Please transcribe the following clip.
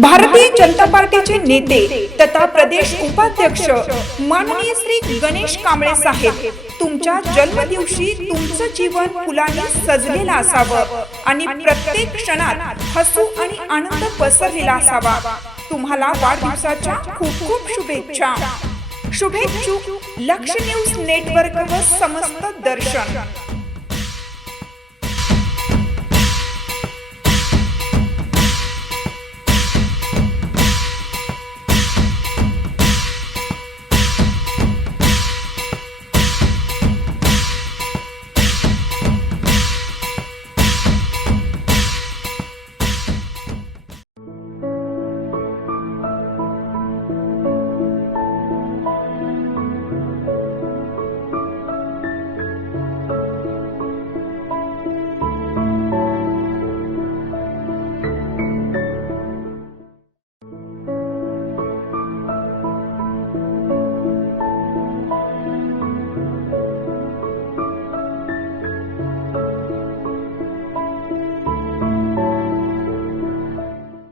भारतीय जनता पार्टीचे नेते तथा प्रदेश उपाध्यक्ष माननीय श्री गणेश कांबळे साहेब तुमच्या जन्मदिवशी तुमचं जीवन फुलाने सजलेलं असावं आणि प्रत्येक क्षणात हसू आणि आनंद पसरलेला असावा. तुम्हाला वाढदिवसाच्या खूप खूप शुभेच्छा. शुभेच्छुक लक्ष न्यूज नेटवर्क व समस्त दर्शन.